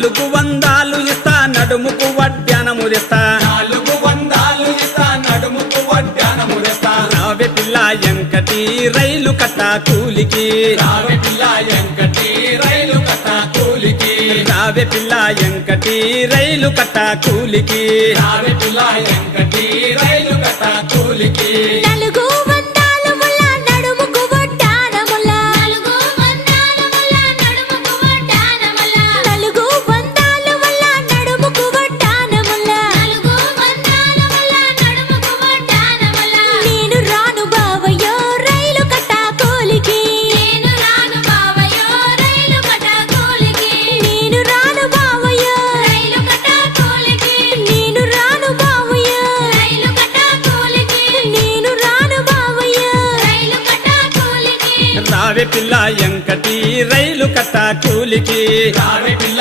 400 ఇస్తా నడుముకు వడ్డానము తెస్తా 400 ఇస్తా నడుముకు వడ్డానము తెస్తా రావే పిల్ల ఎంకటి రైలు కట్ట కూలికి రావే పిల్ల ఎంకటి రైలు కట్ట కూలికి రావే పిల్ల ఎంకటి రైలు కట్ట కూలికి రావే పిల్ల ఎంకటి రైలు కట్ట కూలికి 400 ముల్ల నడుముకు వడ్డానముల 400 ముల్ల నడుముకు వడ్డానముల 400 ముల్ల నడుముకు వడ్డానముల 400 ముల్ల నడుముకు వడ్డానముల నేను రాను బావయ్యో రైలు కట్ట కూలికి నేను రాను బావయ్యో రైలు కట్ట కూలికి నేను రాను బావయ్యో రైలు కట్ట కూలికి నేను రాను బావయ్యో రైలు కట్ట కూలికి నేను రాను బావయ్యో రైలు కట్ట కూలికి రావే పిల్ల ఎంకటి రైలు కట్ట కూలికి రావే పిల్ల